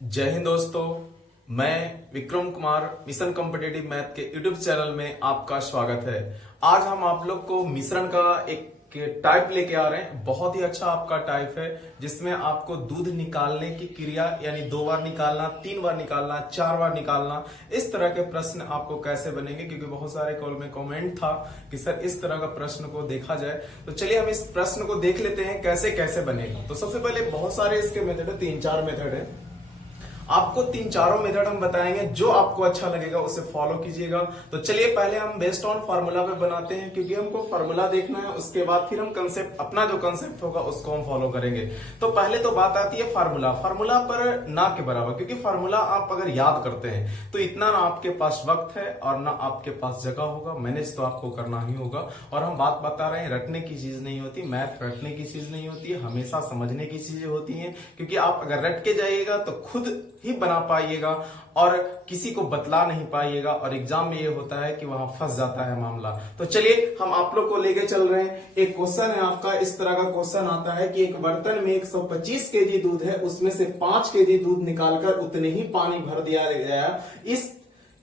जय हिंद दोस्तों, मैं Vikram Kumar mission competitive math के यूट्यूब चैनल में आपका स्वागत है। आज हम आप लोग को मिश्रण का एक टाइप लेके आ रहे हैं। बहुत ही अच्छा आपका टाइप है जिसमें आपको दूध निकालने की क्रिया यानी 2 बार निकालना, 3 बार निकालना, 4 बार निकालना, इस तरह के प्रश्न आपको कैसे बनेंगे, क्योंकि बहुत सारे कॉल में कमेंट था कि सर इस तरह का प्रश्न को देखा जाए। तो चलिए हम इस प्रश्न को देख लेते हैं कैसे कैसे बनेगा। तो सबसे पहले बहुत सारे इसके मेथड है, 3-4 मेथड है। आपको 3-4 मेथड हम बताएंगे, जो आपको अच्छा लगेगा उसे फॉलो कीजिएगा। तो चलिए पहले हम बेस्ड ऑन फार्मूला पे बनाते हैं, क्योंकि हमको फार्मूला देखना है। उसके बाद फिर हम कंसेप्ट, अपना जो कंसेप्ट होगा उसको हम फॉलो करेंगे। तो पहले तो बात आती है फार्मूला पर ना के बराबर, क्योंकि फार्मूला आप अगर याद करते हैं तो इतना ना आपके पास वक्त है और ना आपके पास जगह होगा। मैनेज तो आपको करना ही होगा। और हम बात बता रहे हैं, रटने की चीज नहीं होती, मैथ रटने की चीज नहीं होती है, हमेशा समझने की चीजें होती हैं। क्योंकि आप अगर रट के जाइएगा तो खुद ही बना पाइएगा और किसी को बतला नहीं पाइएगा, और एग्जाम में ये होता है कि वहां फंस जाता है मामला। तो चलिए हम आप लोग को लेके चल रहे हैं। एक क्वेश्चन है आपका, इस तरह का क्वेश्चन आता है कि एक बर्तन में 125 केजी दूध है, उसमें से 5 केजी दूध निकालकर उतने ही पानी भर दिया गया।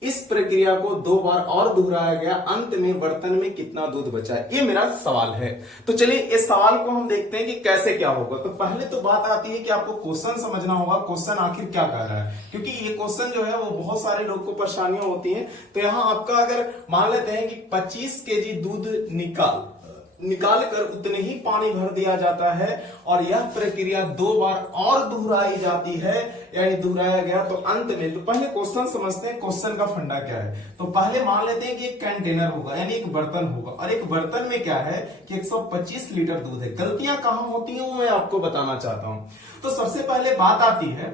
इस प्रक्रिया को 2 बार और दोहराया गया, अंत में बर्तन में कितना दूध बचा है? ये मेरा सवाल है। तो चलिए इस सवाल को हम देखते हैं कि कैसे क्या होगा। तो पहले तो बात आती है कि आपको क्वेश्चन समझना होगा, क्वेश्चन आखिर क्या कह रहा है, क्योंकि ये क्वेश्चन जो है वो बहुत सारे लोग को परेशानियां होती हैं। तो यहाँ आपका अगर मान लेते हैं कि 25 केजी दूध निकाल कर उतने ही पानी भर दिया जाता है, और यह प्रक्रिया 2 बार और दोहराई जाती है, यानी दोहराया गया। तो अंत में, तो पहले क्वेश्चन समझते हैं, क्वेश्चन का फंडा क्या है। तो पहले मान लेते हैं कि एक कंटेनर होगा, यानी एक बर्तन होगा, और एक बर्तन में क्या है कि 125 लीटर दूध है। गलतियां कहां होती हैं वो मैं आपको बताना चाहता हूं। तो सबसे पहले बात आती है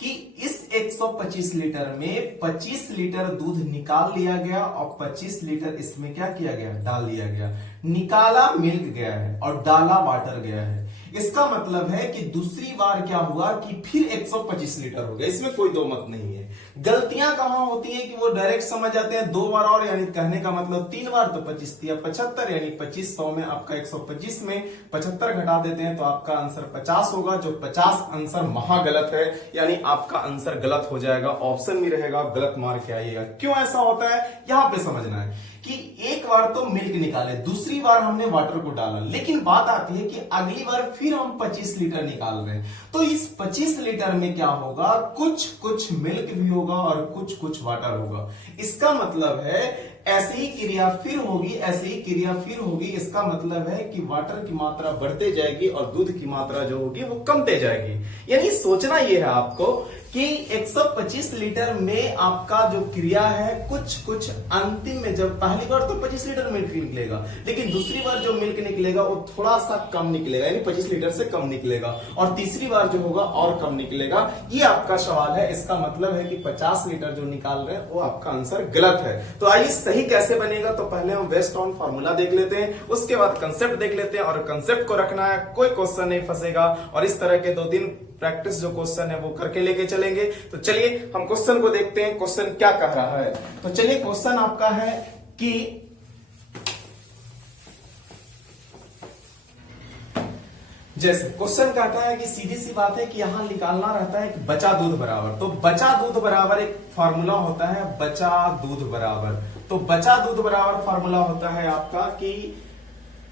कि इस 125 लीटर में 25 लीटर दूध निकाल लिया गया और 25 लीटर इसमें क्या किया गया, डाल दिया गया। निकाला मिल्क गया है और डाला वाटर गया है। इसका मतलब है कि दूसरी बार क्या हुआ कि फिर 125 लीटर हो गया। इसमें कोई दो मत नहीं है। गलतियां कहां होती है कि वो डायरेक्ट समझ जाते हैं 2 बार और, यानी कहने का मतलब 3 बार, तो 25 या 75, यानी 25 100 में आपका 125 में 75 घटा देते हैं तो आपका आंसर 50 होगा। जो 50 आंसर महागलत है, यानी आपका आंसर गलत हो जाएगा। ऑप्शन में रहेगा, गलत मार के आइएगा। क्यों ऐसा होता है यहां पे समझना है कि एक बार तो मिल्क निकाले, दूसरी बार हमने वाटर को डाला, लेकिन बात आती है कि अगली बार फिर हम 25 लीटर निकाल रहे हैं। तो इस 25 लीटर में क्या होगा, कुछ मिल्क भी होगा और कुछ वाटर होगा। इसका मतलब है ऐसे ही क्रिया फिर होगी, ऐसे ही क्रिया फिर होगी। इसका मतलब है कि वाटर की मात्रा बढ़ते जाएगी और दूध की मात्रा जो होगी वो कमते जाएगी। यानी सोचना यह है आपको कि 125 लीटर में आपका जो क्रिया है कुछ अंतिम में, जब पहली बार तो 25 लीटर मिल्क निकलेगा, लेकिन दूसरी बार जो मिल्क निकलेगा वो थोड़ा सा कम निकलेगा, यानी 25 लीटर से कम निकलेगा, और तीसरी बार जो होगा और कम निकलेगा। ये आपका सवाल है। इसका मतलब है कि 50 लीटर जो निकाल रहे हैं वो आपका आंसर गलत है। तो आइए सही कैसे बनेगा। तो पहले हम बेस्ड ऑन फार्मूला देख लेते हैं, उसके बाद कंसेप्ट देख लेते हैं, और कंसेप्ट को रखना है, कोई क्वेश्चन नहीं फंसेगा। और इस तरह के 2 दिन प्रैक्टिस जो क्वेश्चन है वो करके लेके चलेंगे। तो चलिए हम क्वेश्चन को देखते हैं, क्वेश्चन क्या कह रहा है। तो चलिए क्वेश्चन आपका है कि जैसे क्वेश्चन कहता है कि सीधी सी बात है कि यहां निकालना रहता है कि बचा दूध बराबर। तो बचा दूध बराबर एक फार्मूला होता है, बचा दूध बराबर। तो बचा दूध बराबर फार्मूला होता है आपका कि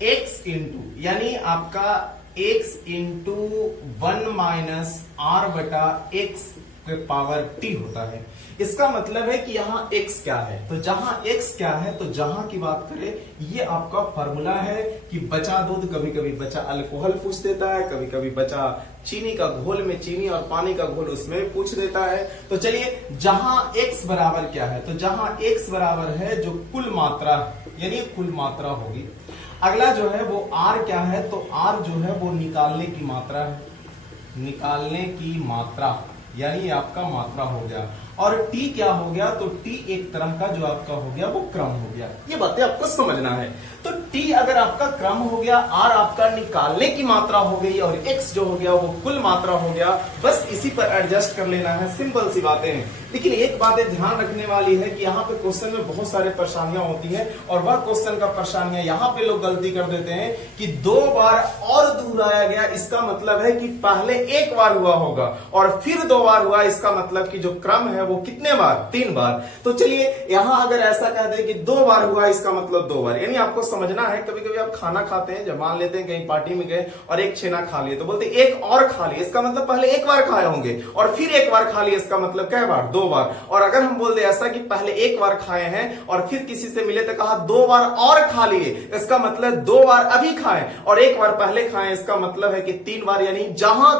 x इंटू, यानी आपका x इंटू 1 माइनस r बटा x के पावर t होता है। इसका मतलब है कि यहाँ x क्या है, तो जहां x क्या है, तो जहां की बात करें ये आपका फार्मूला है कि बचा दूध, कभी कभी बचा अल्कोहल पूछ देता है, कभी कभी बचा चीनी का घोल में चीनी और पानी का घोल उसमें पूछ देता है। तो चलिए जहां x बराबर क्या है, तो जहां x बराबर है जो कुल मात्रा, यानी कुल मात्रा होगी। अगला जो है वो r क्या है, तो r जो है वो निकालने की मात्रा है, निकालने की मात्रा, यानी आपका मात्रा हो गया। और t क्या हो गया, तो t एक तरह का जो आपका हो गया वो क्रम हो गया। ये बातें आपको समझना है। तो तो t अगर आपका क्रम हो गया, r आपका निकालने की मात्रा हो गई और x जो हो गया वो कुल मात्रा हो गया, बस इसी पर एडजस्ट कर लेना है, सिंपल सी बातें हैं। लेकिन एक बात ध्यान रखने वाली है कि यहाँ पे क्वेश्चन में बहुत सारे परेशानियां होती हैं और वह क्वेश्चन का परेशानियां यहाँ पे लोग गलती कर देते हैं कि 2 बार और दोहराया गया, इसका मतलब है कि पहले एक बार हुआ होगा और फिर 2 बार हुआ, इसका मतलब कि जो क्रम है वो कितने बार, 3 बार। तो चलिए यहां अगर ऐसा कह दे कि 2 बार हुआ, इसका मतलब 2 बार, यानी आपको समझना है कभी कभी आप खाना खाते हैं, जब मान लेते हैं कहीं पार्टी में गए और एक छेना खा लिए तो बोलते एक और खा लिए, इसका मतलब पहले एक बार खाए होंगे और फिर एक बार खा लिए, इसका मतलब क्या बार, 2 बार। और अगर हम बोल दे ऐसा कि पहले एक बार खाए हैं और फिर किसी से मिले तो कहा 2 बार और खा लिए, इसका मतलब 2 बार अभी खाएं और एक बार पहले खाएं, इसका मतलब है कि 3 बार, यानी जहां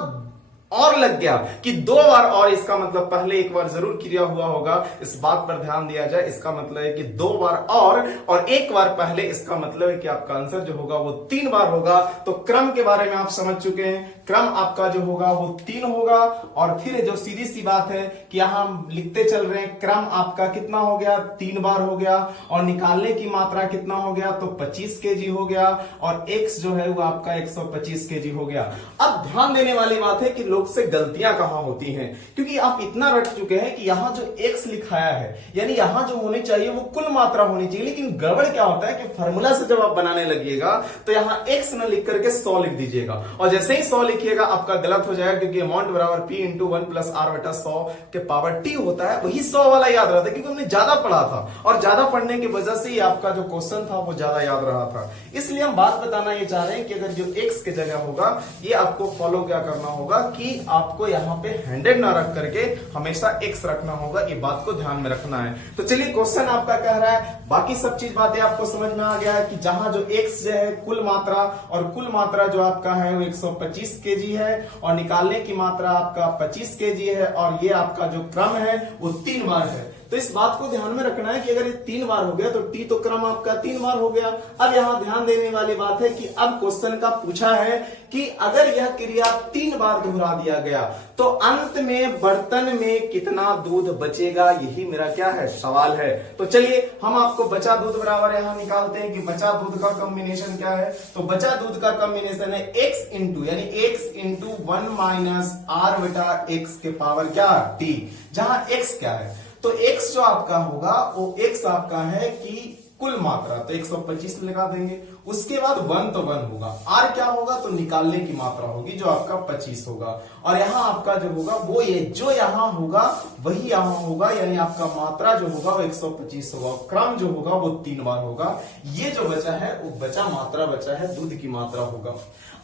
और लग गया कि 2 बार और, इसका मतलब पहले एक बार जरूर क्रिया हुआ होगा, इस बात पर ध्यान दिया जाए। इसका मतलब है कि 2 बार और एक बार पहले, इसका मतलब है कि आपका आंसर जो होगा वो 3 बार होगा। तो क्रम के बारे में आप समझ चुके हैं, क्रम आपका जो होगा वो 3 होगा। और फिर जो सीधी सी बात है कि यहां हम लिखते चल रहे हैं, क्रम आपका कितना हो गया, 3 बार हो गया और निकालने की मात्रा कितना हो गया, तो 25 केजी हो गया और x जो है वो आपका 125 केजी हो गया। अब ध्यान देने वाली बात है कि लोग से गलतियां कहां होती हैं, क्योंकि आप इतना रट चुके हैं कि यहां जो x लिखाया है यानी यहां जो होनी चाहिए वो कुल मात्रा होनी चाहिए, लेकिन गड़बड़ क्या होता है कि फार्मूला से जब आप बनाने लगिएगा तो यहां x न लिख करके 100 लिख दीजिएगा और जैसे ही 100 लिखिएगा आपका गलत हो जाएगा, क्योंकि अमाउंट बराबर p इंटू 1 प्लस r बटा 100 के पावर t होता है, वही 100 वाला याद रहता है क्योंकि हमने ज्यादा पढ़ा था और ज्यादा पढ़ने की वजह से ही आपका जो क्वेश्चन था वो ज्यादा याद रहा था। इसलिए हम बात बताना ये चाह रहे हैं कि अगर जो x की जगह होगा ये आपको फॉलो क्या करना होगा कि आपको यहाँ पे 100 ना रख करके हमेशा x रखना होगा, ये बात को ध्यान में रखना है। तो चलिए क्वेश्चन आपका कह रहा है, बाकी सब चीज बातें आपको समझ में आ गया है कि जहां जो x जो है कुल मात्रा और कुल मात्रा जो आपका है वो 125 केजी है और निकालने की मात्रा आपका 25 केजी है और ये आपका जो क्रम है वो 3 बार है। तो इस बात को ध्यान में रखना है कि अगर ये 3 बार हो गया तो t तो क्रम आपका 3 बार हो गया। अब यहां ध्यान देने वाली बात है कि अब क्वेश्चन का पूछा है कि अगर यह क्रिया 3 बार दोहरा दिया गया तो अंत में बर्तन में कितना दूध बचेगा, यही मेरा क्या है, सवाल है। तो चलिए हम आपको बचा दूध बराबर यहां निकालते हैं कि बचा दूध का कॉम्बिनेशन क्या है। तो बचा दूध का कॉम्बिनेशन है x इंटू यानी x इंटू 1 माइनस r बटा x के पावर क्या, t, जहां x क्या है तो x जो आपका होगा वो x आपका है कि कुल मात्रा, तो 125 लगा देंगे। उसके बाद 1 तो 1 होगा, r क्या होगा तो निकालने की मात्रा होगी जो आपका 25 होगा और यहाँ आपका जो होगा वो ये जो यहाँ होगा वही यहाँ होगा, यानी आपका मात्रा जो होगा वो 125 होगा, क्रम जो होगा वो 3 बार होगा। ये जो बचा है वो बचा मात्रा बचा है दूध की मात्रा होगा।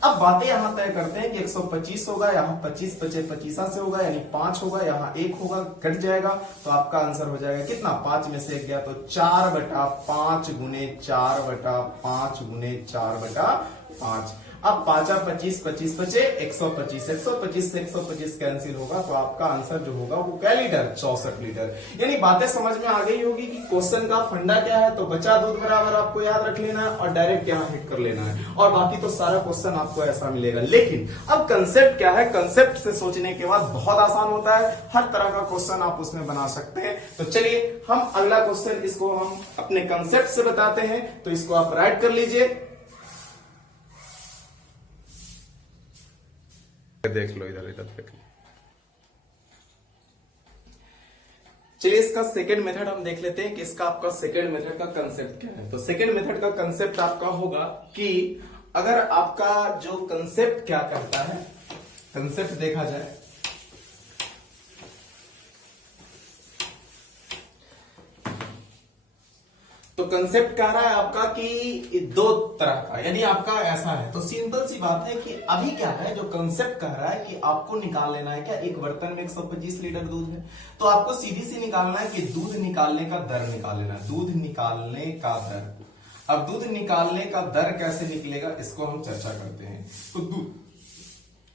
अब बातें यहां तय करते हैं कि 125 होगा, यहाँ 25 बचे 25 से होगा यानी 5 होगा, यहाँ 1 होगा, कट जाएगा तो आपका आंसर हो जाएगा कितना, 5 में से 1 गया तो 4 बटा 5 गुने 4 बटा 5 गुने 4 बटा 5। अब 5 25 25 बचे 125, 125 से 125 कैंसिल होगा तो आपका आंसर जो होगा वो क्या लीटर, 64 लीटर। यानी बातें समझ में आ गई होगी कि क्वेश्चन का फंडा क्या है। तो बचा दूध बराबर आपको याद रख लेना है और डायरेक्ट यहाँ हिट कर लेना है और बाकी तो सारा क्वेश्चन आपको ऐसा मिलेगा। लेकिन अब कंसेप्ट क्या है, कंसेप्ट से सोचने के बाद बहुत आसान होता है, हर तरह का क्वेश्चन आप उसमें बना सकते हैं। तो चलिए हम अगला क्वेश्चन इसको हम अपने कंसेप्ट से बताते हैं, तो इसको आप राइट कर लीजिए, देख लो इधर इधर देख लो। चलिए इसका सेकेंड मेथड हम देख लेते हैं कि इसका आपका सेकेंड मेथड का कंसेप्ट क्या है। तो सेकेंड मेथड का कंसेप्ट आपका होगा कि अगर आपका जो कंसेप्ट क्या करता है, कंसेप्ट देखा जाए तो कंसेप्ट कह रहा है आपका कि 2 तरह का, यानी आपका ऐसा है। तो सिंपल सी बात है कि अभी क्या है, जो कंसेप्ट कह रहा है कि आपको निकाल लेना है क्या, एक बर्तन में 125 लीटर दूध है तो आपको सीधी सी निकालना है कि दूध निकालने का दर निकाल लेना है, दूध निकालने का दर। अब दूध निकालने का दर कैसे निकलेगा इसको हम चर्चा करते हैं। तो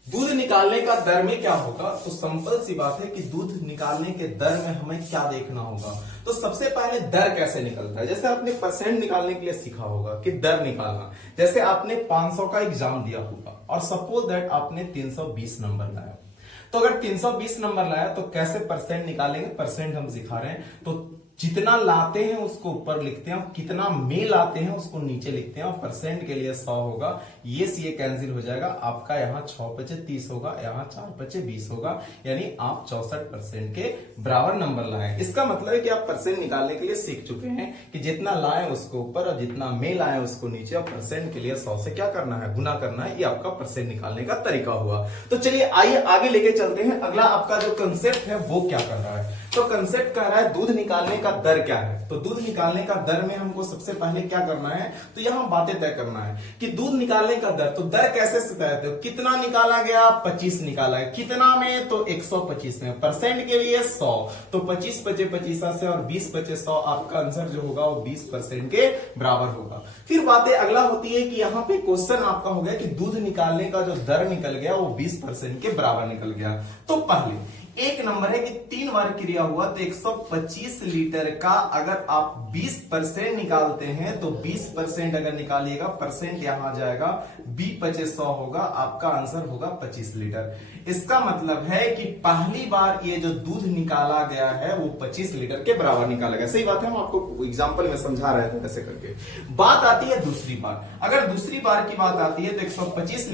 दूध निकालने का दर में क्या होगा, तो सिंपल सी बात है कि दूध निकालने के दर में हमें क्या देखना होगा। तो सबसे पहले दर कैसे निकलता है, जैसे आपने परसेंट निकालने के लिए सीखा होगा कि दर निकालना, जैसे आपने 500 का एग्जाम दिया होगा और सपोज दैट आपने 320 नंबर लाया, तो अगर 320 नंबर लाया तो कैसे परसेंट निकालेंगे, परसेंट हम सिखा रहे हैं। तो जितना लाते हैं उसको ऊपर लिखते हैं और कितना में लाते हैं उसको नीचे लिखते हैं और परसेंट के लिए 100 होगा। ये सी कैंसिल हो जाएगा, आपका यहाँ 6×5 = 30 होगा, यहाँ 4×5 = 20 होगा, यानी आप 64% के बराबर नंबर लाए। इसका मतलब है कि आप परसेंट निकालने के लिए सीख चुके हैं कि जितना लाए उसको ऊपर और जितना में लाए उसको नीचे, और परसेंट के लिए 100 से क्या करना है, गुना करना है। ये आपका परसेंट निकालने का तरीका हुआ। तो चलिए आइए आगे लेके चलते हैं। अगला आपका जो कंसेप्ट है वो क्या कर रहा है, तो कंसेप्ट कह रहा है दूध निकालने का दर क्या है। तो दूध निकालने का दर में हमको सबसे पहले क्या करना है, तो यहां बातें तय करना है कि दूध निकालने का दर, तो दर कैसे से तय है, कितना निकाला गया, 25 निकाला है, कितना में, तो 125 में, परसेंट के लिए 100, तो 25 बचे 25 से और 20 बचे 100, आपका आंसर जो होगा वो 20% के बराबर होगा। फिर बातें अगला होती है कि यहाँ पे क्वेश्चन आपका हो गया कि दूध निकालने का जो दर निकल गया वो 20% के बराबर निकल गया। तो पहले एक नंबर है कि 3 बार क्रिया हुआ, तो 125 लीटर का अगर आप 20% निकालते हैं तो 20% अगर निकालिएगा, परसेंट यहां आ जाएगा, 20×5 = 100 होगा, आपका आंसर होगा 25 लीटर। इसका मतलब है कि पहली बार ये जो दूध निकाला गया है वो 25 लीटर के बराबर निकाला गया। सही बात है, हम आपको एग्जांपल में समझा रहे थे कैसे करके। बात आती है दूसरी बार। अगर दूसरी बार की बात आती है तो 125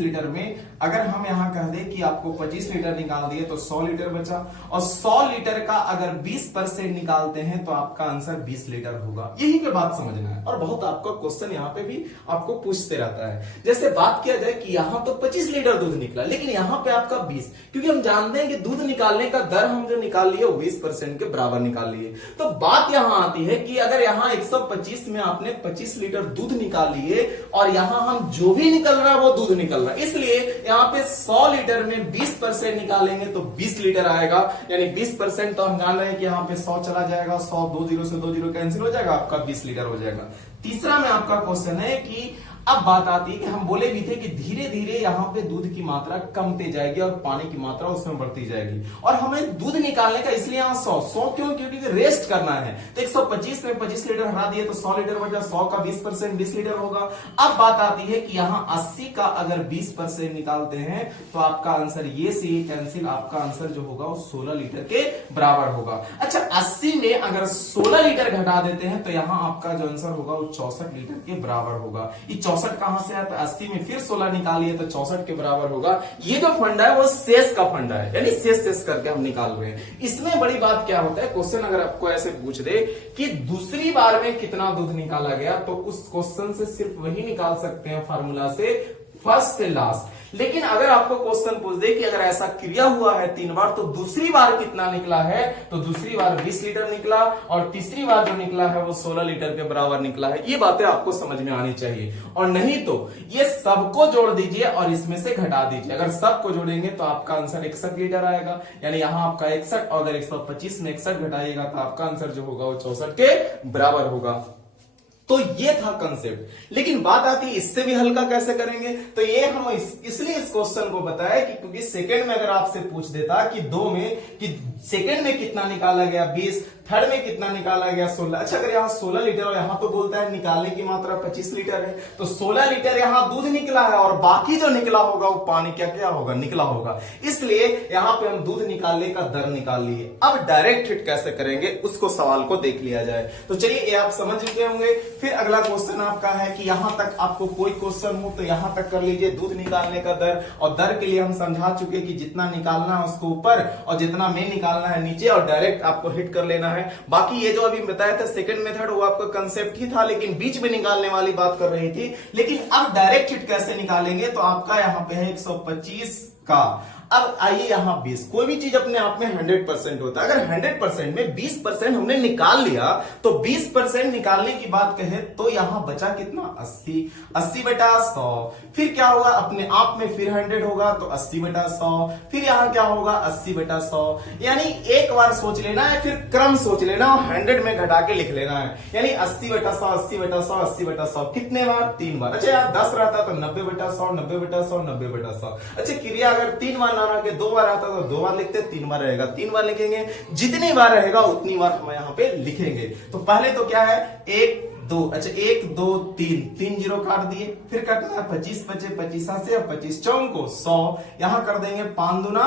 लीटर में अगर हम यहां कह दें कि आपको 25 लीटर निकाल दिए तो 100 लीटर बचा, और 100 लीटर का अगर 20% निकालते हैं तो आपका आंसर 20 लीटर होगा। यही पे बात समझना है। और बहुत आपका क्वेश्चन यहाँ पे भी आपको पूछते रहता है। जैसे बात किया जाए कि यहाँ तो 25 लीटर दूध निकला, लेकिन यहाँ पे आपका 20, क्योंकि हम जानते हैं कि दूध निकालने का दर हम जो निकाल लिए वो 20% के बराबर निकाल लिए। तो बात यहां आती है कि अगर यहाँ 125 में आपने 25 लीटर दूध निकाल लिए और यहां हम जो भी निकल रहा है वो दूध निकल रहा है, इसलिए यहाँ पे 100 लीटर में 20% निकालेंगे तो 20 लीटर आएगा। यानी 20% तो हम जान रहे हैं कि यहाँ पे 100 चला जाएगा, 100 2 0 से 2 0 कैंसिल हो जाएगा, आपका 20 लीटर हो जाएगा। तीसरा में आपका क्वेश्चन है कि अब बात आती है कि हम बोले भी थे कि धीरे धीरे यहाँ पे दूध की मात्रा कमती जाएगी और पानी की मात्रा उसमें बढ़ती जाएगी, और हमें दूध निकालने का इसलिए यहाँ 100 क्यों, क्योंकि रेस्ट करना है। तो 125 में 25 लीटर हटा दिए तो 100 लीटर बचा, 100 का 20% 20 लीटर होगा। अब बात आती है कि यहाँ 80 का अगर 20% निकालते हैं तो आपका आंसर ये सी कैंसिल, आपका आंसर जो होगा वो 16 लीटर के बराबर होगा। अच्छा, 80 में अगर 16 लीटर घटा देते हैं तो यहाँ आपका जो आंसर होगा वो 64 लीटर के बराबर होगा। 64 कहां से आया, तो 80 में फिर 16 निकालिए तो 64 के बराबर होगा। ये जो फंडा है वो शेष का फंडा है, यानी शेष करके हम निकाल रहे हैं। इसमें बड़ी बात क्या होता है, क्वेश्चन अगर आपको ऐसे पूछ दे कि दूसरी बार में कितना दूध निकाला गया, तो उस क्वेश्चन से सिर्फ वही निकाल सकते हैं फार्मूला से, फर्स्ट से लास्ट। लेकिन अगर आपको क्वेश्चन पूछ दे कि अगर ऐसा क्रिया हुआ है 3 बार तो दूसरी बार कितना निकला है, तो दूसरी बार 20 लीटर निकला और तीसरी बार जो निकला है वो 16 लीटर के बराबर निकला है। ये बातें आपको समझ में आनी चाहिए, और नहीं तो ये सबको जोड़ दीजिए और इसमें से घटा दीजिए। अगर सबको जोड़ेंगे तो आपका आंसर 61 लीटर आएगा, यानी यहां आपका 61, और अगर 125 में 61 घटाइएगा तो आपका आंसर जो होगा वो 64 के बराबर होगा। तो ये था कंसेप्ट। लेकिन बात आती है इससे भी हल्का कैसे करेंगे, तो ये हम इसलिए इस क्वेश्चन को बताया कि क्योंकि सेकंड में अगर आपसे पूछ देता कि 2 में कि सेकंड में कितना निकाला गया 20, थर्ड में कितना निकाला गया 16। अच्छा, अगर यहाँ 16 लीटर और यहाँ तो बोलता है निकालने की मात्रा 25 लीटर है, तो 16 लीटर यहाँ दूध निकला है और बाकी जो निकला होगा वो पानी क्या होगा, निकला होगा। इसलिए यहाँ पे हम दूध निकालने का दर निकाल लिए। अब डायरेक्ट हिट कैसे करेंगे उसको सवाल को देख लिया जाए। तो चलिए ये आप समझ चुके होंगे। फिर अगला क्वेश्चन आपका है कि यहां तक आपको कोई क्वेश्चन हो तो यहां तक कर लीजिए, दूध निकालने का दर। और दर के लिए हम समझा चुके कि जितना निकालना है उसको ऊपर और जितना में निकालना है नीचे, और डायरेक्ट आपको हिट कर लेना है। बाकी ये जो अभी बताया था सेकंड मेथड वो आपका कंसेप्ट ही था, लेकिन बीच में निकालने वाली बात कर रही थी। लेकिन अब डायरेक्ट हिट कैसे निकालेंगे, तो आपका यहां पे है 125 का। अब आइए यहां 20, कोई भी चीज अपने आप में 100% होता है। अगर 100% में 20% हमने निकाल लिया तो 20% निकालने की बात कहे तो यहां बचा कितना 80/100। फिर क्या होगा, अपने आप में फिर 100 होगा तो 80/100। फिर यहां क्या होगा 80/100। यानी एक बार सोच लेना है, फिर क्रम सोच लेना और 100 में घटा के लिख लेना है। यानी 80/100 80/100 80/100 कितने बार, 3 बार। अच्छा, यार 10 रहता तो 90/100 90/100 90/100। अच्छा, क्रिया अगर 3 बार ना के 2 बार आता तो 2 बार लिखते, 3 बार रहेगा 3 बार लिखेंगे। जितनी बार रहेगा उतनी बार हम यहाँ पे लिखेंगे। तो पहले तो क्या है 1 2, अच्छा 1 2 3 0 काट दिए। फिर कटना है 25 बचे 25 से, 25 चौं को 100 यहां कर देंगे, 5 दूना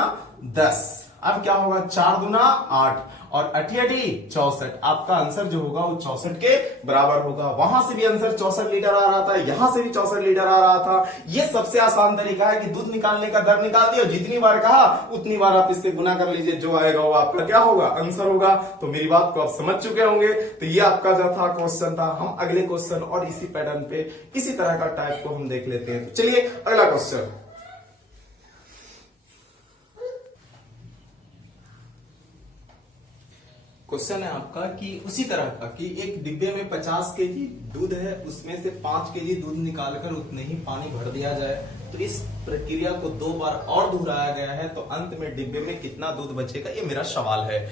10। अब क्या होगा 4 दूना 8 और 88 64, आपका आंसर जो होगा वो 64 के बराबर होगा। वहां से भी आंसर 64 लीटर आ रहा था, यहां से भी 64 लीटर आ रहा था। ये सबसे आसान तरीका है कि दूध निकालने का दर निकाल दिया, जितनी बार कहा उतनी बार आप इससे गुना कर लीजिए, जो आएगा वो आपका क्या होगा, आंसर होगा। तो मेरी बात को आप समझ चुके होंगे। तो ये आपका जो था क्वेश्चन था। हम अगले क्वेश्चन और इसी पैटर्न पे इसी तरह का टाइप को हम देख लेते हैं। तो चलिए अगला क्वेश्चन। क्वेश्चन है आपका कि उसी तरह का कि एक डिब्बे में 50 केजी दूध है, उसमें से 5 केजी दूध निकालकर उतने ही पानी भर दिया जाए। तो इस प्रक्रिया को 2 बार और दोहराया गया है, तो अंत में डिब्बे में कितना दूध बचेगा, ये मेरा सवाल है।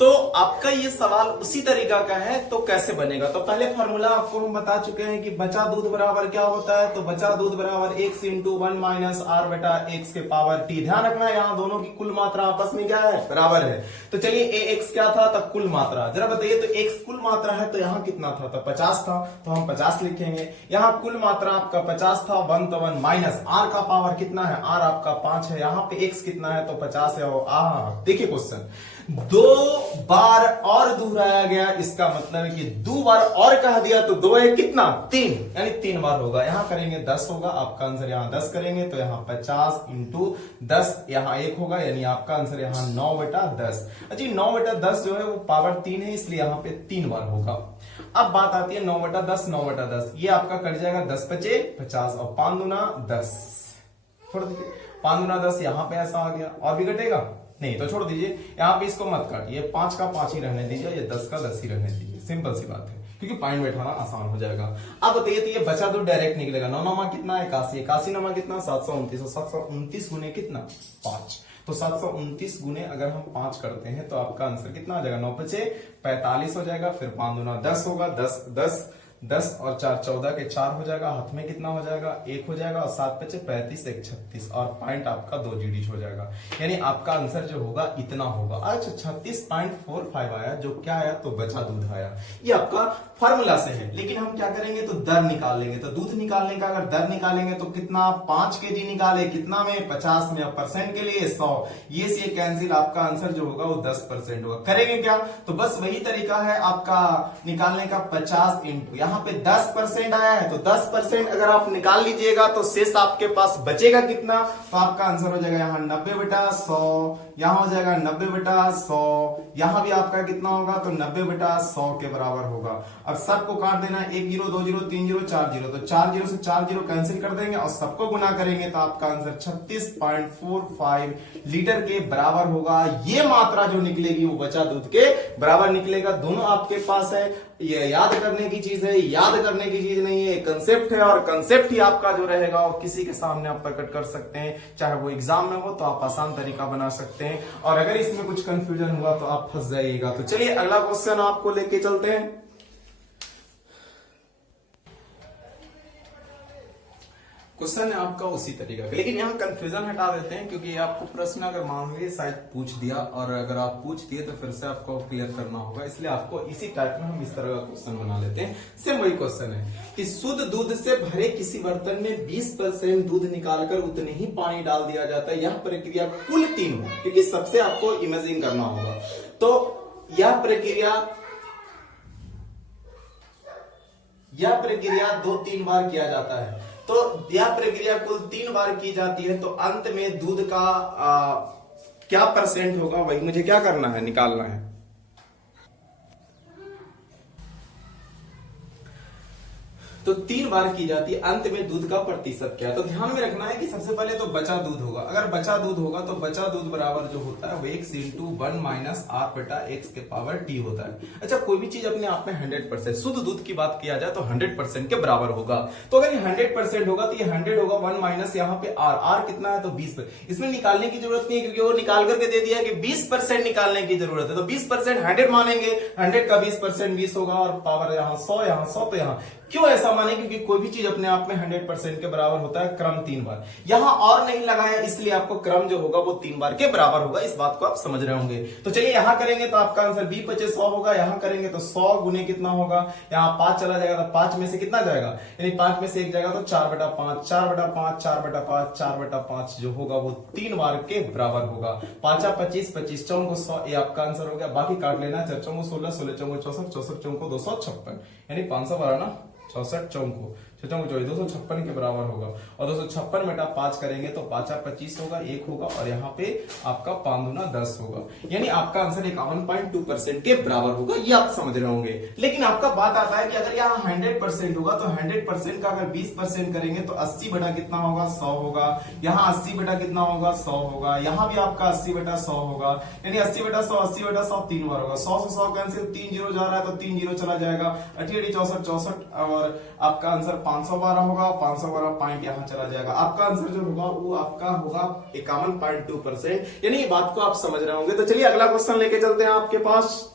तो आपका ये सवाल उसी तरीका का है, तो कैसे बनेगा। तो पहले फॉर्मूला आपको हम बता चुके हैं कि बचा दूध बराबर क्या होता है। तो बचा दूध बराबर x इंटू 1 माइनस r बटा x के पावर t। ध्यान रखना है यहाँ दोनों की कुल मात्रा आपस में क्या है, बराबर है। तो चलिए ax क्या था, तब कुल मात्रा जरा बताइए। तो x कुल मात्रा है, तो यहाँ कितना था, तो 50 था, तो हम 50 लिखेंगे। यहाँ कुल मात्रा आपका 50 था, 1 तो 1 माइनस r का पावर कितना है, r आपका 5 है। यहाँ पे x कितना है, तो 50 है। देखिए क्वेश्चन 2 बार और दोहराया गया, इसका मतलब है कि 2 बार और कह दिया तो 2 है कितना, 3, यानी 3 बार होगा। यहां करेंगे 10 होगा, आपका आंसर यहां 10 करेंगे तो यहां 50 इंटू 10, यहां 1 होगा, यानी आपका आंसर यहां 9 बटा 10। अच्छा 9 बटा 10 जो है वो पावर 3 है, इसलिए यहां पे 3 बार होगा। अब बात आती है 9 बटा 10, 9 बटा 10 ये आपका कट जाएगा, 10 बचे 50 और 5 दूना 10, छोड़ दीजिए 5 दूना 10, यहां पे ऐसा आ गया। और भी कटेगा नहीं तो छोड़ दीजिए, यहां पे इसको मत काटिए, 5 का 5 ही रहने दीजिए, ये 10 का 10 ही रहने दीजिए। सिंपल सी बात है, क्योंकि पॉइंट बैठाना आसान हो जाएगा। अब बताइए तो ये बचा तो डायरेक्ट निकलेगा। 9 नमा कितना है, 81, 81 नमा कितना, 729, 729 गुने कितना, 5। तो 729 गुने अगर हम 5 करते हैं तो आपका आंसर कितना आ जाएगा, 9 बचे 45 हो जाएगा। फिर 5 दूना 10 होगा, 10 और 4 14 के 4 हो जाएगा, हाथ में कितना हो जाएगा, 1 हो जाएगा, और 7 बचे 35, 1 36, और पॉइंट आपका 2 जीडी हो जाएगा। यानी आपका आंसर जो होगा इतना होगा। अच्छा 36.45 आया, जो क्या आया, तो बचा दूध आया। ये आपका फॉर्मूला से है, लेकिन हम क्या करेंगे, तो दर निकाल लेंगे। तो दूध निकालने का अगर दर निकालेंगे तो कितना, 5 केजी निकाले, कितना में, 50 में, परसेंट के लिए 100, ये से कैंसिल, आपका आंसर जो होगा वो 10% होगा। करेंगे क्या, तो बस वही तरीका है आपका निकालने का, 50 इंटू यहाँ पे 10% आया है, तो 10% अगर आप निकाल लीजिएगा तो शेष आपके पास बचेगा कितना, तो आपका आंसर हो जाएगा यहाँ 90 बटा 100, यहाँ हो जाएगा 90 बटा 100, यहाँ भी आपका कितना होगा, तो 90 बटा 100 के बराबर होगा। अब सबको काट देना, 1 0 2 0 3 0 4 0, तो 4 0 से 4 0 कैंसिल कर देंगे और सबको गुना करेंगे तो आपका आंसर 36.45 लीटर के बराबर होगा। ये मात्रा जो निकलेगी वो बचा दूध के बराबर निकलेगा। दोनों आपके पास है, ये याद करने की चीज है, याद करने की चीज नहीं है, कंसेप्ट है, और कंसेप्ट ही आपका जो रहेगा वो किसी के सामने आप प्रकट कर सकते हैं, चाहे वो एग्जाम में हो तो आप आसान तरीका बना सकते हैं। और अगर इसमें कुछ कंफ्यूजन हुआ तो आप फंस जाइएगा। तो चलिए अगला क्वेश्चन आपको लेके चलते हैं। क्वेश्चन है आपका उसी तरीका का, लेकिन यहाँ कंफ्यूजन हटा देते हैं, क्योंकि आपको प्रश्न अगर मान लीजिए शायद पूछ दिया, और अगर आप पूछ दिए तो फिर से आपको क्लियर करना होगा, इसलिए आपको इसी टाइप में हम इस तरह का क्वेश्चन बना लेते हैं। सेम वही क्वेश्चन है कि शुद्ध दूध से भरे किसी बर्तन में 20% दूध निकालकर उतने ही पानी डाल दिया जाता है। यह प्रक्रिया कुल 3 हो, क्योंकि सबसे आपको इमेजिन करना होगा। तो यह प्रक्रिया 2-3 बार किया जाता है। तो यह प्रक्रिया कुल 3 बार की जाती है, तो अंत में दूध का क्या परसेंट होगा, वही मुझे क्या करना है, निकालना है। तो 3 बार की जाती है, अंत में दूध का प्रतिशत क्या है। तो ध्यान में रखना है कि सबसे पहले तो बचा दूध होगा। अगर बचा दूध होगा तो बचा दूध बराबर जो होता है वो x इंटू 1 माइनस r बटा x के पावर t होता है। अच्छा कोई भी चीज अपने आप में 100%, शुद्ध दूध की बात किया जाए तो 100% के बराबर होगा। तो अगर ये 100% होगा तो ये 100 होगा, 1 माइनस यहाँ पे r कितना है, तो 20। इसमें निकालने की जरूरत नहीं है, क्योंकि वो निकाल करके दे दिया कि 20% निकालने की जरूरत है। तो 20% 100 मानेंगे, 100 का 20% 20 होगा, और पावर यहाँ 100 तो यहाँ क्यों ऐसा माने? क्योंकि कोई भी चीज अपने आप में 100% के बराबर होता है, क्रम 3 बार। यहां और नहीं लगाया, इसलिए आपको क्रम जो होगा वो 3 बार के बराबर होगा। इस बात को आप समझ रहे होंगे। तो चलिए यहां करेंगे तो आपका आंसर 20 × 100 होगा। यहां करेंगे तो 100 गुने कितना होगा, यहां 5 चला जाएगा तो 5 में से कितना जाएगा, यानी 5 में से 1 जाएगा तो 4/5, 4/5, 4/5, 4/5 जो होगा वो 3 बार के बराबर होगा। 5 25, 25 चौं को 100, ये आपका आंसर हो गया। बाकी काट लेना, 4 चौं को 16, 16 चौं को 64, 64 चौं को 256, यानी 512 ना 64 चौं को 256 के बराबर होगा। और 256 बटा 5 करेंगे तो 5 25 होगा, 1 होगा, और यहाँ पे आपका 5 दूना 10 होगा, यानी आपका आंसर 51.2% के बराबर होगा। ये आप समझ रहे होंगे। लेकिन आपका बात आता है कि अगर यहाँ 100% होगा तो 100% का अगर 20% करेंगे तो 80 बटा कितना होगा, 100 होगा। यहाँ 80 बटा कितना होगा, 100 होगा। यहाँ भी आपका 80 बटा 100 होगा, यानी 80 बटा 100, 80 बटा 100 3 बार होगा। 100 से 100 कैंसिल, 3 0 जा रहा है तो 3 0 चला जाएगा। 88 64 64, और आपका आंसर 512 होगा। 512 पॉइंट यहां चला जाएगा। आपका आंसर जो होगा वो आपका होगा 51.2%, यानी ये बात को आप समझ रहे होंगे। तो चलिए अगला क्वेश्चन लेके चलते हैं आपके पास।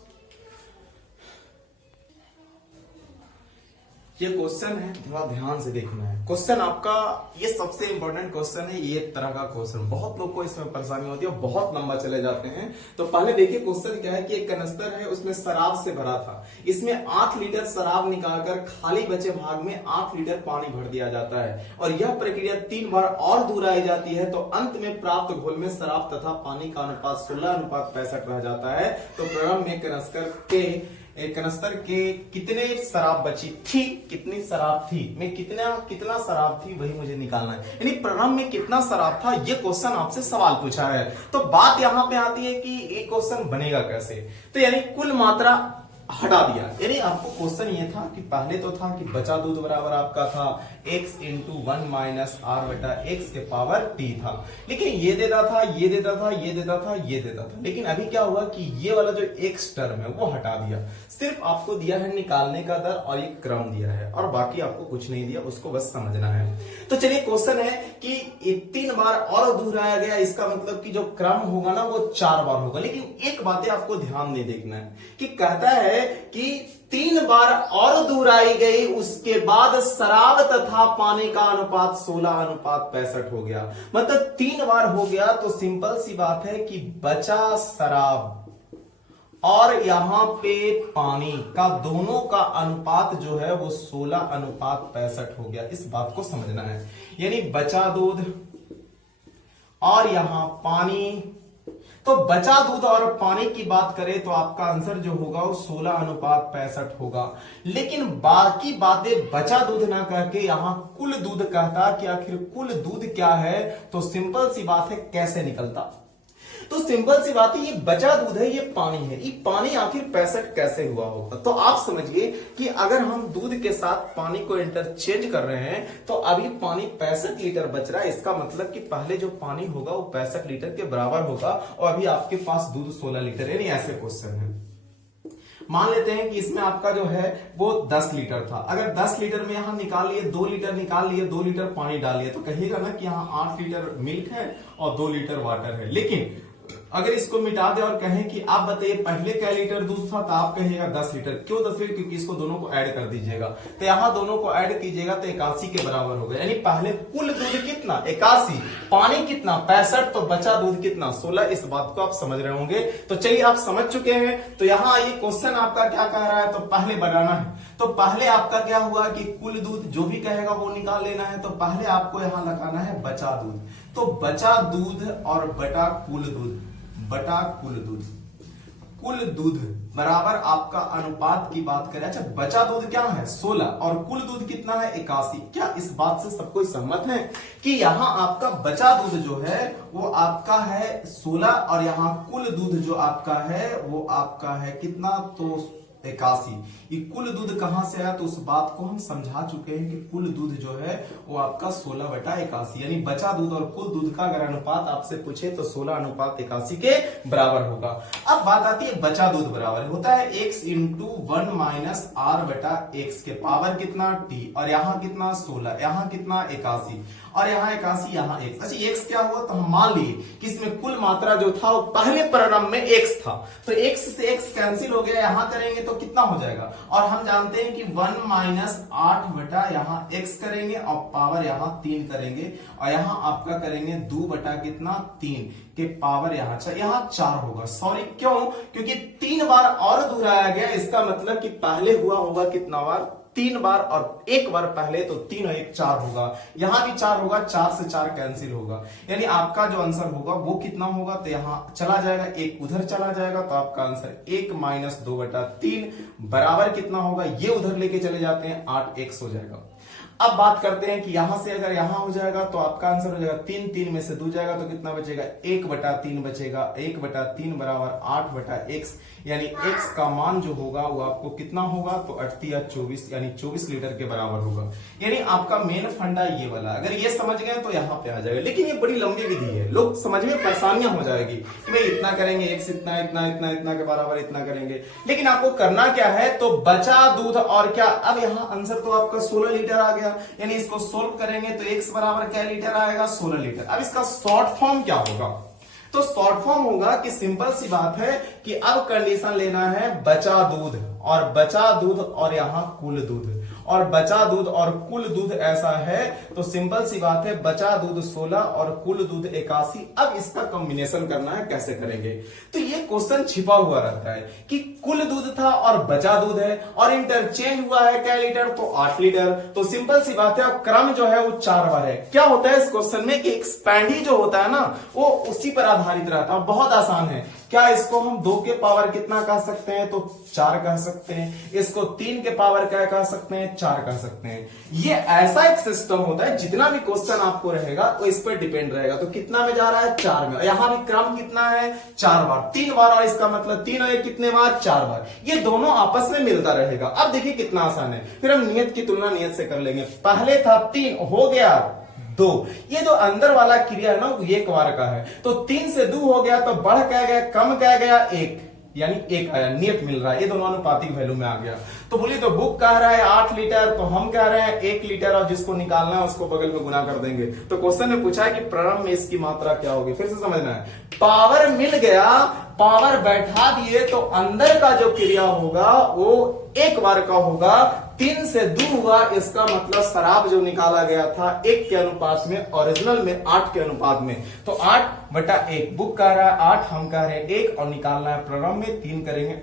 ये क्वेश्चन है, थोड़ा ध्यान से देखना है। क्वेश्चन आपका ये सबसे इंपॉर्टेंट क्वेश्चन है। ये एक तरह का क्वेश्चन, बहुत लोग को इसमें परेशानी होती है, बहुत लंबा चले जाते हैं। तो पहले देखिए क्वेश्चन क्या है कि एक कनस्तर है, उसमें शराब से भरा था। इसमें 8 लीटर शराब निकालकर खाली बचे भाग में 8 लीटर पानी भर दिया जाता है, और यह प्रक्रिया 3 बार और दोहराई जाती है। तो अंत में प्राप्त घोल में शराब तथा पानी का अनुपात 16:65 रह जाता है। तो प्रारंभ में कनस्तर के कितने शराब बची थी, कितनी शराब थी, मैं कितना शराब थी वही मुझे निकालना है। यानी प्रारंभ में कितना शराब था, ये क्वेश्चन आपसे सवाल पूछा है। तो बात यहां पे आती है कि ये क्वेश्चन बनेगा कैसे। तो यानी कुल मात्रा हटा दिया, यानी आपको क्वेश्चन ये था कि पहले तो था कि बचा दूध बराबर आपका था x × 1 - r बटा x के पावर t था। लेकिन ये देता था, ये देता था, ये देता था, ये देता था। लेकिन अभी क्या हुआ कि ये वाला जो x टर्म है वो हटा दिया। सिर्फ आपको दिया है निकालने का दर और एक क्रम दिया है, और बाकी आपको कुछ नहीं दिया, उसको बस समझना है। तो चलिए क्वेश्चन है कि 3 बार और दोहराया गया, इसका मतलब कि जो क्रम होगा ना वो 4 बार होगा। लेकिन एक बात आपको ध्यान नहीं देखना है कि कहता है कि 3 बार और दोहराई गई, उसके बाद शराब तथा पानी का अनुपात 16:65 हो गया। मतलब 3 बार हो गया तो सिंपल सी बात है कि बचा शराब और यहां पे पानी का दोनों का अनुपात जो है वो 16:65 हो गया। इस बात को समझना है, यानी बचा दूध और यहां पानी। तो बचा दूध और पानी की बात करें तो आपका आंसर जो होगा वो 16:65 होगा। लेकिन बाकी बातें बचा दूध ना कह के यहां कुल दूध कहता कि आखिर कुल दूध क्या है। तो सिंपल सी बात है, कैसे निकलता। तो सिंपल सी बात है, ये बचा दूध है, ये पानी है। ये पानी आखिर 65 कैसे हुआ होगा। तो आप समझिए कि अगर हम दूध के साथ पानी को इंटरचेंज कर रहे हैं तो अभी पानी 65 लीटर बच रहा है। इसका मतलब कि पहले जो पानी होगा वो 65 लीटर के बराबर होगा, और अभी आपके पास दूध 16 लीटर है। ऐसे क्वेश्चन है। मान लेते हैं कि इसमें आपका जो है वो 10 लीटर था। अगर 10 लीटर में यहां निकाल लिए, 2 लीटर निकाल लिए, 2 लीटर पानी डाल लिए, तो कहिएगा ना कि यहाँ 8 लीटर मिल्क है और 2 लीटर वाटर है। लेकिन अगर इसको मिटा दे और कहें कि आप बताइए पहले क्या लीटर दूध था, तो आप कहिएगा 10 लीटर। क्यों 10 लीटर? क्योंकि इसको दोनों को ऐड कर दीजिएगा। तो यहां दोनों को ऐड कीजिएगा तो 81 के बराबर होगा। यानी पहले कुल दूध कितना, 81, पानी कितना, 65, तो बचा दूध कितना, 16। इस बात को आप समझ रहे होंगे। तो चलिए आप समझ चुके हैं। तो यहाँ आइए, क्वेश्चन आपका क्या कह रहा है, तो पहले बनाना है। तो पहले आपका क्या हुआ कि कुल दूध जो भी कहेगा वो निकाल लेना है। तो पहले आपको यहां लगाना है बचा दूध। तो बचा दूध और बटा कुल दूध, बटा कुल दूध, कुल दूध बराबर आपका अनुपात की बात करें। अच्छा, बचा दूध क्या है 16 और कुल दूध कितना है 81। क्या इस बात से सब कोई सहमत है कि यहाँ आपका बचा दूध जो है वो आपका है 16 और यहाँ कुल दूध जो आपका है वो आपका है कितना, तो 81। ये कुल दूध कहां से आया, तो उस बात को हम समझा चुके हैं कि कुल दूध जो है वो आपका 16/81, यानी बचा दूध और कुल दूध का अगर अनुपात आपसे पूछे तो 16:81 के बराबर होगा। अब बात आती है बचा दूध बराबर होता है x × 1 - r बटा x के पावर कितना t, और यहाँ कितना 16, यहाँ कितना 81, और यहाँ 81 यहाँ x। अच्छा x क्या हुआ, तो हम मान लिए कि इसमें कुल मात्रा जो था वो पहले परिणाम में x था, तो x से x कैंसिल हो गया, यहां करेंगे तो कितना हो जाएगा, और हम जानते हैं कि 1 माइनस 8 बटा यहाँ x करेंगे और पावर यहाँ 3 करेंगे, और यहाँ आपका करेंगे 2 बटा कितना 3 के पावर यहाँ यहाँ 4 होगा। सॉरी क्यों, क्योंकि 3 बार और दोहराया गया, इसका मतलब कि पहले हुआ होगा कितना बार, 3 बार, और एक बार पहले, तो 3 और 1 4 होगा, यहां भी 4 होगा, 4 से 4 कैंसिल होगा, यानी आपका जो आंसर होगा वो कितना होगा, तो यहां चला जाएगा, एक उधर चला जाएगा, तो आपका आंसर 1 माइनस 2 बटा 3 बराबर कितना होगा, ये उधर लेके चले जाते हैं 8x हो जाएगा। अब बात करते हैं कि यहां से अगर यहां हो जाएगा तो आपका आंसर हो जाएगा 3, 3 में से 2 जाएगा तो कितना बचेगा, 1 बटा 3 बचेगा, 1 बटा 3 बराबर 8 बटा x, यानी x का मान जो होगा वो आपको कितना होगा, तो 8 या 24 यानी 24 लीटर के बराबर होगा। यानी आपका मेन फंडा ये वाला, अगर ये समझ गए तो यहाँ पे आ जाएगा, लेकिन ये बड़ी लंबी विधि है, लोग समझ में परेशानियां हो जाएगी कि भाई इतना करेंगे, x इतना इतना इतना इतना के बराबर इतना करेंगे, लेकिन आपको करना क्या है, तो बचा दूध और क्या, अब यहाँ आंसर तो आपका 16 लीटर आ गया, यानी इसको सोल्व करेंगे तो x बराबर क्या लीटर आएगा, 16 लीटर। अब इसका शॉर्ट फॉर्म क्या होगा, तो शॉर्ट फॉर्म होगा कि सिंपल सी बात है कि अब कंडीशन लेना है बचा दूध, और बचा दूध और यहां कुल दूध, और बचा दूध और कुल दूध ऐसा है, तो सिंपल सी बात है बचा दूध 16 और कुल दूध 81। अब इसका कॉम्बिनेशन करना है, कैसे करेंगे, तो ये क्वेश्चन छिपा हुआ रहता है कि कुल दूध था और बचा दूध है और इंटरचेंज हुआ है क्या लीटर, तो 8 लीटर, तो सिंपल सी बात है क्रम जो है वो 4 बार है। क्या होता है इस क्वेश्चन में कि एक्सपैंडी जो होता है ना वो उसी पर आधारित रहता है, बहुत आसान है। क्या इसको हम 2 के पावर कितना कह सकते हैं, तो 4 कह सकते हैं, इसको 3 के पावर क्या कह सकते हैं, 4 कह सकते हैं। ये ऐसा एक सिस्टम होता है, जितना भी क्वेश्चन आपको रहेगा वो इस पर डिपेंड रहेगा, तो कितना में जा रहा है, 4 में, यहां भी क्रम कितना है, 4 बार, 3 बार, और इसका मतलब 3 और 1 कितने बार, 4 बार, ये दोनों आपस में मिलता रहेगा। अब देखिए कितना आसान है, फिर हम नियत की तुलना नियत से कर लेंगे, पहले था 3 हो गया 2, ये जो अंदर वाला क्रिया है ना वो 1 बार का है, तो 3 से 2 हो गया, तो बढ़ क्या गया, कम क्या गया, 1, यानी 1 आया, नियत मिल रहा है, ये दोनों अनुपातिक वैल्यू में आ गया। तो बोलिए तो बुक कह रहा है 8 लीटर, तो हम कह रहे हैं 1 लीटर, और जिसको निकालना है उसको बगल में गुना कर देंगे। तो क्वेश्चन में पूछा है कि प्रारंभ में इसकी मात्रा क्या होगी, फिर से समझना है, पावर मिल गया, पावर बैठा दिए, तो अंदर का जो क्रिया होगा वो 1 बार का होगा, 3 से 2 हुआ, इसका मतलब शराब जो निकाला गया था 1 के अनुपात में, ओरिजिनल में 8 के अनुपात में, तो 8 बटा 1, बुक कह रहा है 8, हम कह रहे हैं 1, और निकालना है प्रारंभ में 3 करेंगे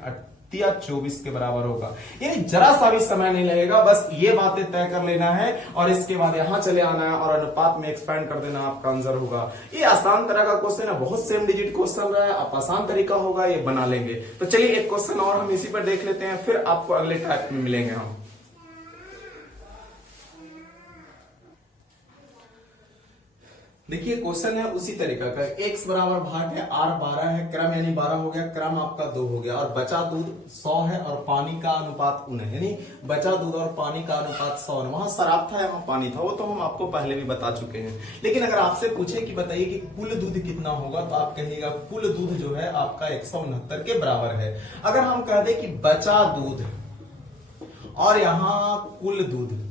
24 के बराबर होगा। यानी जरा सा भी समय नहीं लगेगा, बस ये बातें तय कर लेना है और इसके बाद यहां चले आना है और अनुपात में एक्सपेंड कर देना, आपका आंसर होगा। ये आसान तरह का क्वेश्चन है, बहुत सेम डिजिट क्वेश्चन रहा है, आप आसान तरीका होगा ये बना लेंगे। तो चलिए एक क्वेश्चन और हम इसी पर देख लेते हैं, फिर आपको अगले टाइप में मिलेंगे हम। देखिए क्वेश्चन है उसी तरीका का, x बराबर भाग है, r 12 है, क्रम यानी 12 हो गया, क्रम आपका 2 हो गया, और बचा दूध 100 है और पानी का अनुपात 9 है, यानी बचा दूध और पानी का अनुपात 100 है। वहां शराब था, यहाँ पानी था, वो तो हम आपको पहले भी बता चुके हैं। लेकिन अगर आपसे पूछे कि बताइए कि कुल दूध कितना होगा, तो आप कहिएगा कुल दूध जो है आपका 169 के बराबर है। अगर हम कह दे कि बचा दूध और यहाँ कुल दूध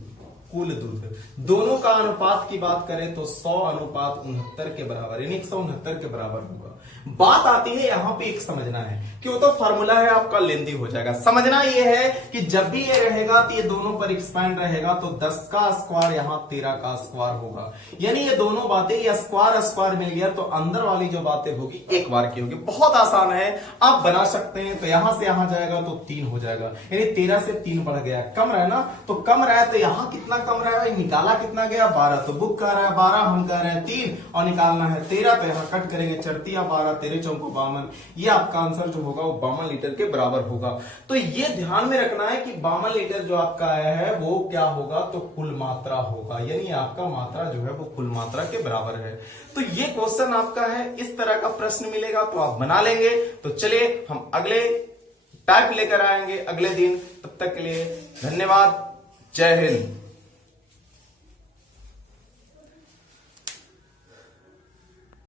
दोनों का अनुपात की बात करें तो 100:69 के बराबर, यानी 169 के बराबर होगा। बात आती है यहां पे एक समझना है कि वो तो फॉर्मूला है आपका लेंदी हो जाएगा। समझना ये है कि जब भी ये रहेगा तो ये दोनों पर एक्सपैंड रहेगा, तो 10 का स्क्वायर यहाँ 13 का स्क्वायर होगा, यानी ये दोनों बातें ये स्क्वायर मिल गया, तो अंदर वाली जो बातें होगी 1 बार की होगी। बहुत आसान है, आप बना सकते हैं। तो यहां से यहां जाएगा तो 3 हो जाएगा, यानी 13 से 3 बढ़ गया, कम रहा ना, तो कम रहा है, तो यहां कितना कम रहा है, निकाला कितना गया 12, तो बुक कह रहा है 12, हम कह रहे हैं 3, और निकालना है 13, तो यहाँ कट करेंगे 4 12 13 4 52, ये आपका आंसर जो होगा वो 52 लीटर के बराबर होगा। तो ये ध्यान में रखना है कि 52 लीटर जो आपका आया है वो क्या होगा, तो कुल मात्रा होगा, यानी आपका मात्रा जो है वो कुल मात्रा के बराबर है। तो ये क्वेश्चन आपका है, इस तरह का प्रश्न मिलेगा तो आप बना लेंगे। तो चलिए हम अगले टाइप लेकर आएंगे अगले दिन, तब तक के लिए धन्यवाद, जय हिंद।